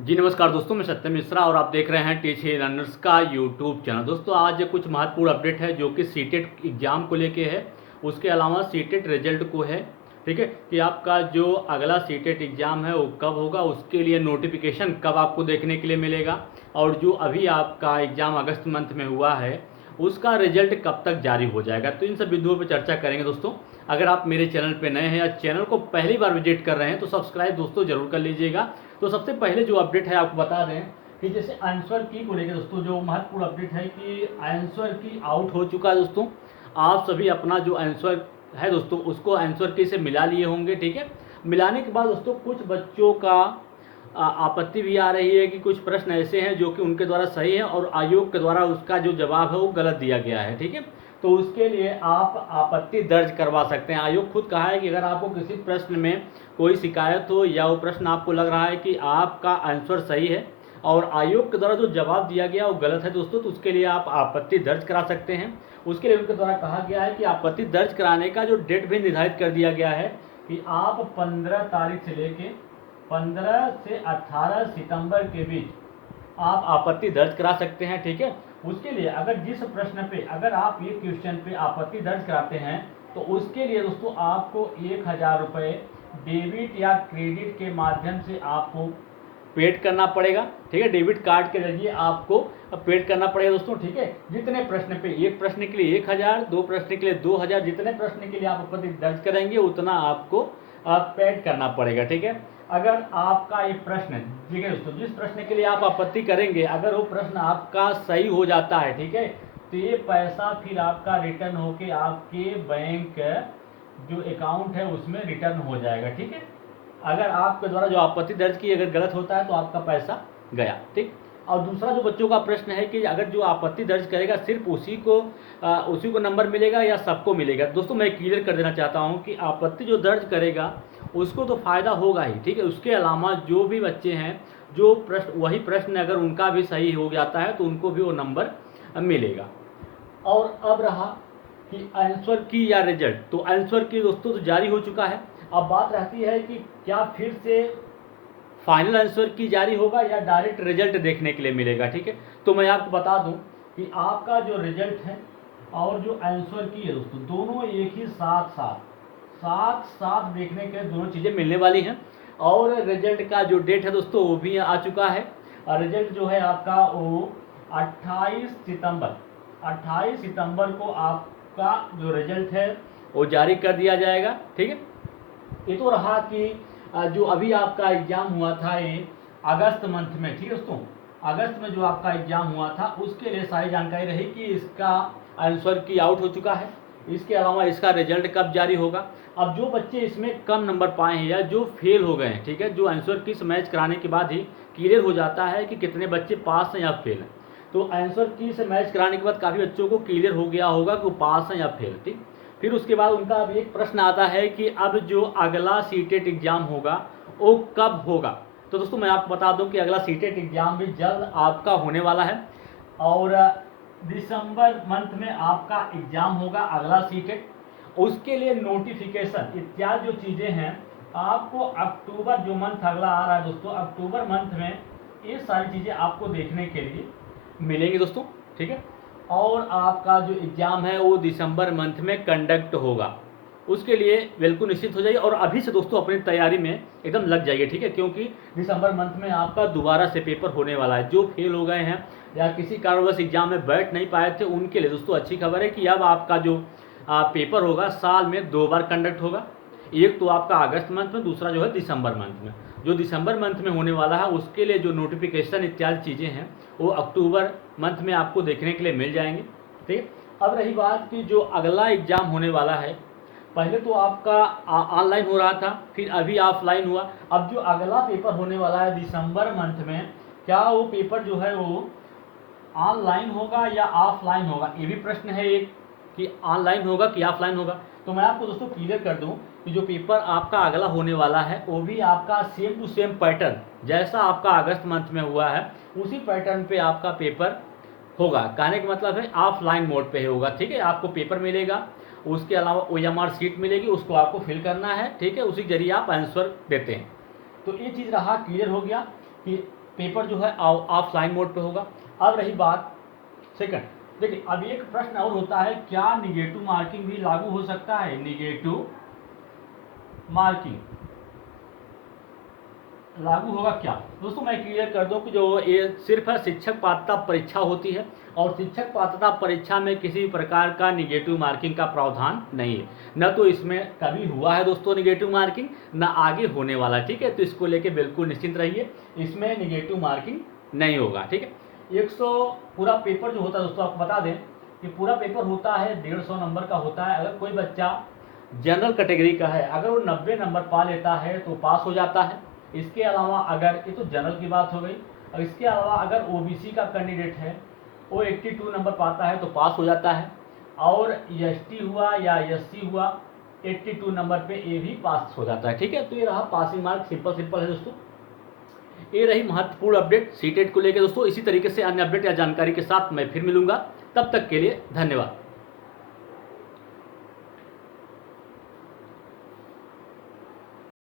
जी नमस्कार दोस्तों, मैं सत्यम मिश्रा और आप देख रहे हैं टीच लर्नर्स का यूट्यूब चैनल। दोस्तों आज कुछ महत्वपूर्ण अपडेट है जो कि सीटेट एग्ज़ाम को लेके है, उसके अलावा सीटेट रिजल्ट को है। ठीक है कि आपका जो अगला सीटेट एग्ज़ाम है वो कब होगा, उसके लिए नोटिफिकेशन कब आपको देखने के लिए मिलेगा, और जो अभी आपका एग्ज़ाम अगस्त मंथ में हुआ है उसका रिजल्ट कब तक जारी हो जाएगा। तो इन सब बिंदुओं पर चर्चा करेंगे दोस्तों। अगर आप मेरे चैनल पे नए हैं या चैनल को पहली बार विजिट कर रहे हैं तो सब्सक्राइब दोस्तों जरूर कर लीजिएगा। तो सबसे पहले जो अपडेट है आपको बता दें कि जैसे आंसर की को लेकर दोस्तों जो महत्वपूर्ण अपडेट है कि आंसर की आउट हो चुका है दोस्तों। आप सभी अपना जो आंसर है दोस्तों उसको आंसर की से मिला लिए होंगे। ठीक है, मिलाने के बाद दोस्तों कुछ बच्चों का आपत्ति भी आ रही है कि कुछ प्रश्न ऐसे हैं जो कि उनके द्वारा सही है और आयोग के द्वारा उसका जो जवाब है वो गलत दिया गया है। ठीक है, तो उसके लिए आप आपत्ति दर्ज करवा सकते हैं। आयोग खुद कहा है कि अगर आपको किसी प्रश्न में कोई शिकायत हो या वो प्रश्न आपको लग रहा है कि आपका आंसर सही है और आयोग के द्वारा जो जवाब दिया गया वो गलत है दोस्तों, तो उसके लिए आप आपत्ति दर्ज करा सकते हैं। उसके लिए उनके द्वारा कहा गया है कि आपत्ति दर्ज कराने का जो डेट भी निर्धारित कर दिया गया है कि आप 15 तारीख से लेके 15 से 18 सितंबर के बीच आप आपत्ति दर्ज करा सकते हैं। ठीक है, उसके लिए अगर जिस प्रश्न पे अगर आप ये क्वेश्चन पे आपत्ति दर्ज कराते हैं तो उसके लिए दोस्तों आपको 1000 रुपये डेबिट या क्रेडिट के माध्यम से आपको पेड करना पड़ेगा। ठीक है, डेबिट कार्ड के जरिए आपको पेड करना पड़ेगा दोस्तों। ठीक है, जितने प्रश्न पे एक प्रश्न के लिए 1000, दो प्रश्न के लिए 2000, जितने प्रश्न के लिए आप आपत्ति दर्ज करेंगे उतना आपको पेड करना पड़ेगा। ठीक है, अगर आपका ये प्रश्न, ठीक है दोस्तों, जिस प्रश्न के लिए आप आपत्ति करेंगे अगर वो प्रश्न आपका सही हो जाता है, ठीक है, तो ये पैसा फिर आपका रिटर्न होके आपके बैंक जो अकाउंट है उसमें रिटर्न हो जाएगा। ठीक है, अगर आपके द्वारा जो आपत्ति दर्ज की अगर गलत होता है तो आपका पैसा गया। ठीक, और दूसरा जो बच्चों का प्रश्न है कि अगर जो आपत्ति दर्ज करेगा सिर्फ उसी को नंबर मिलेगा या सबको मिलेगा। दोस्तों मैं क्लियर कर देना चाहता हूं कि आपत्ति जो दर्ज करेगा उसको तो फायदा होगा ही। ठीक है, उसके अलावा जो भी बच्चे हैं जो प्रश्न वही प्रश्न अगर उनका भी सही हो जाता है तो उनको भी वो नंबर मिलेगा। और अब रहा कि आंसर की या रिजल्ट, तो आंसर की दोस्तों तो जारी हो चुका है। अब बात रहती है कि क्या फिर से फाइनल आंसर की जारी होगा या डायरेक्ट रिजल्ट देखने के लिए मिलेगा। ठीक है, तो मैं आपको बता दूं कि आपका जो रिजल्ट है और जो आंसर की है दोस्तों दोनों एक ही साथ साथ देखने के दोनों चीज़ें मिलने वाली हैं। और रिजल्ट का जो डेट है दोस्तों वो भी आ चुका है। और रिजल्ट जो है आपका वो 28 सितंबर को आपका जो रिजल्ट है वो जारी कर दिया जाएगा। ठीक है, ये तो रहा कि जो अभी आपका एग्जाम हुआ था ये अगस्त मंथ में। ठीक है दोस्तों, अगस्त में जो आपका एग्जाम हुआ था उसके लिए सारी जानकारी रही कि इसका आंसर की आउट हो चुका है, इसके अलावा इसका रिजल्ट कब जारी होगा। अब जो बच्चे इसमें कम नंबर पाए हैं या जो फेल हो गए हैं, ठीक है, जो आंसर की मैच कराने के बाद ही क्लियर हो जाता है कि कितने बच्चे पास हैं या फेल हैं। तो आंसर की से मैच कराने के बाद काफ़ी बच्चों को क्लियर हो गया होगा कि वो पास हैं या फेल। ठीक, फिर उसके बाद उनका अब एक प्रश्न आता है कि अब जो अगला सीटेट एग्जाम होगा वो कब होगा। तो दोस्तों मैं आपको बता दूं कि अगला सीटेट एग्जाम भी जल्द आपका होने वाला है और दिसंबर मंथ में आपका एग्जाम होगा अगला सीटेट। उसके लिए नोटिफिकेशन इत्यादि जो चीज़ें हैं आपको अक्टूबर जो मंथ अगला आ रहा है दोस्तों, अक्टूबर मंथ में ये सारी चीज़ें आपको देखने के लिए मिलेंगी दोस्तों। ठीक है, और आपका जो एग्ज़ाम है वो दिसंबर मंथ में कंडक्ट होगा। उसके लिए बिल्कुल निश्चित हो जाइए और अभी से दोस्तों अपनी तैयारी में एकदम लग जाइए। ठीक है, क्योंकि दिसंबर मंथ में आपका दोबारा से पेपर होने वाला है। जो फेल हो गए हैं या किसी कारणवश एग्जाम में बैठ नहीं पाए थे उनके लिए दोस्तों अच्छी खबर है कि अब आपका जो पेपर होगा साल में 2 बार कंडक्ट होगा। एक तो आपका अगस्त मंथ में, दूसरा जो है दिसंबर मंथ में। जो दिसंबर मंथ में होने वाला है उसके लिए जो नोटिफिकेशन इत्यादि चीज़ें हैं वो अक्टूबर मंथ में आपको देखने के लिए मिल जाएंगे। ठीक है, अब रही बात कि जो अगला एग्ज़ाम होने वाला है, पहले तो आपका ऑनलाइन हो रहा था फिर अभी ऑफलाइन हुआ। अब जो अगला पेपर होने वाला है दिसंबर मंथ में, क्या वो पेपर जो है वो ऑनलाइन होगा या ऑफलाइन होगा, ये भी प्रश्न है एक कि ऑनलाइन होगा कि ऑफलाइन होगा। तो मैं आपको दोस्तों क्लियर कर दूं कि जो पेपर आपका अगला होने वाला है वो भी आपका सेम टू सेम पैटर्न जैसा आपका अगस्त मंथ में हुआ है उसी पैटर्न पे आपका पेपर होगा। कहने का मतलब है ऑफलाइन मोड पे होगा। ठीक है, आपको पेपर मिलेगा, उसके अलावा OMR सीट मिलेगी, उसको आपको फिल करना है। ठीक है, उसी के जरिए आप आंसर देते हैं। तो ये चीज़ रहा, क्लियर हो गया कि पेपर जो है ऑफलाइन मोड पे होगा। अब रही बात सेकंड, देखिए अब एक प्रश्न और होता है, क्या निगेटिव मार्किंग भी लागू हो सकता है? निगेटिव मार्किंग लागू होगा क्या? दोस्तों मैं क्लियर कर दूं कि जो ये सिर्फ है शिक्षक पात्रता परीक्षा होती है, और शिक्षक पात्रता परीक्षा में किसी प्रकार का निगेटिव मार्किंग का प्रावधान नहीं है। न तो इसमें कभी हुआ है दोस्तों निगेटिव मार्किंग, न आगे होने वाला। ठीक है, तो इसको लेके बिल्कुल निश्चिंत रहिए, इसमें निगेटिव मार्किंग नहीं होगा। ठीक है, 100 पूरा पेपर जो होता है दोस्तों, आपको बता दें कि पूरा पेपर होता है 150 नंबर का होता है। अगर कोई बच्चा जनरल कैटेगरी का है, अगर वो 90 नंबर पा लेता है तो पास हो जाता है। इसके अलावा अगर, ये तो जनरल की बात हो गई, और इसके अलावा अगर ओबीसी का कैंडिडेट है, वो 82 नंबर पाता है तो पास हो जाता है। और एसटी हुआ या एससी हुआ, 82 नंबर पे ये भी पास हो जाता है। ठीक है, तो ये रहा पासिंग मार्क, सिंपल सिंपल है दोस्तों। ये रही महत्वपूर्ण अपडेट सीटेट को लेकर दोस्तों। इसी तरीके से अन्य अपडेट या जानकारी के साथ मैं फिर मिलूंगा, तब तक के लिए धन्यवाद।